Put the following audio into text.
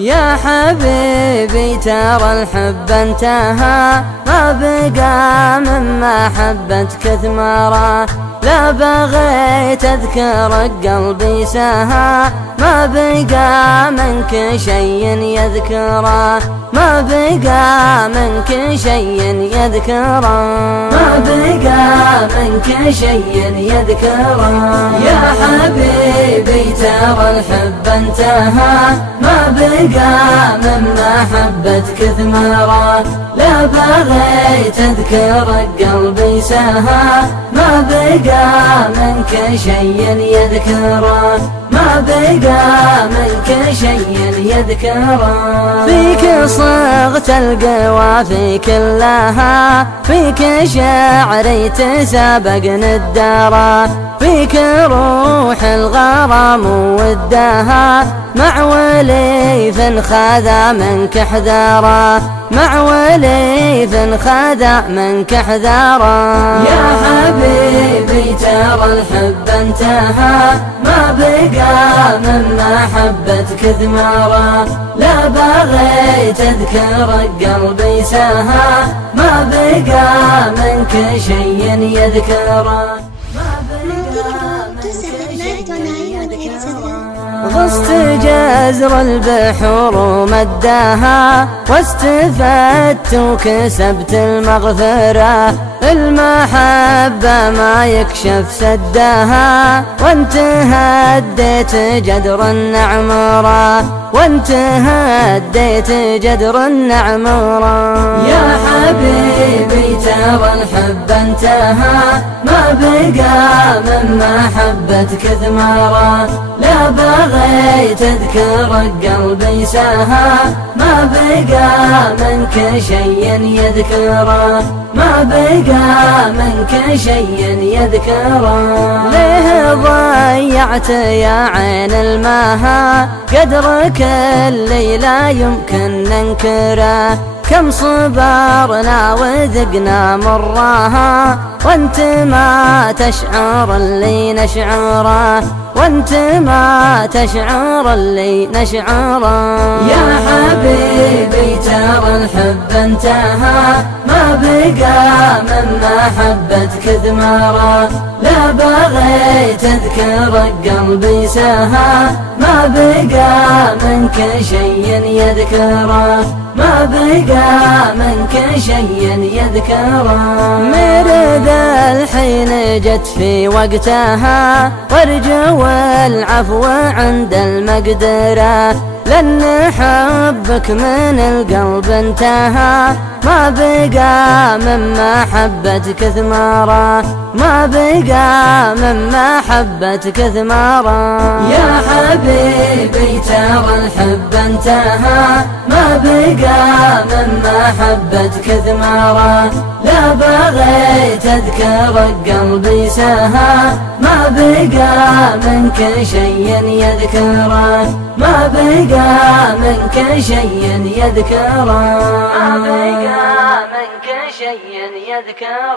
يا حبيبي ترى الحب انتهى، ما بقى من محبتك ثمرة، لا بغيت اذكرك قلبي سهى، ما بقى منك شيء يذكره، ما بقى منك شيء يذكره، ما بقى منك شيء يذكره. يا حبيبي ترى الحب انتهى، ما بقى من محبتك ثمرة، لا بغيت اذكرك قلبي سهى، ما بقى منك شيء يذكره، ما بقى منك شيء يذكره. فيك صغت القوافي كلها، فيك شعري تسابقني الدارة، فيك روح الغرام ودها، مع وليف خذا منك حذاره، مع وليف خذا منك حذاره. يا حبيبي ترى الحب انتهى، ما بقى من محبتك ثمرة، لا بغيت اذكرك قلبي سهى، ما بقى منك شيء يذكره. غصت جزر البحور ومداها، واستفدت وكسبت المغفرة، المحبة ما يكشف سدها، وانت هديت جدر النعمرة، وانت هديت جدر النعمرة. يا حبيبي ترى الحب انتهى، ما بقى من محبتك ثمرة، لا بغيت اذكرك قلبي سهى، ما بقى منك شيء يذكره، ما بقى منك شيء يذكره. ليه ضيعت يا عين المها قدرك اللي لا يمكن ننكره، كم صبرنا وذقنا مرها، وانت ما تشعر اللي نشعره، وانت ما تشعر اللي نشعره. يا حبيبي ترى الحب انتهى، ما بقى من محبتك ثمرة، لا بغيت اذكرك قلبي سهى، ما بقى منك شيء يذكره، ما بقى منك شيء يذكره. مرد الحين جت في وقتها، وارجو العفو عند المقدرة، لأن حبك من القلب انتهى، ما بقى من محبتك ثمرة، ما بقى من محبتك ثمرة. يا حبيبي ترى الحب انتهى، ما بقى من محبتك ثمرة، لا بغيت اذكرك قلبي سهى، ما بقى منك شيء يذكره، ما بقى منك شيء يذكره، ما بقى منك شيء يذكره.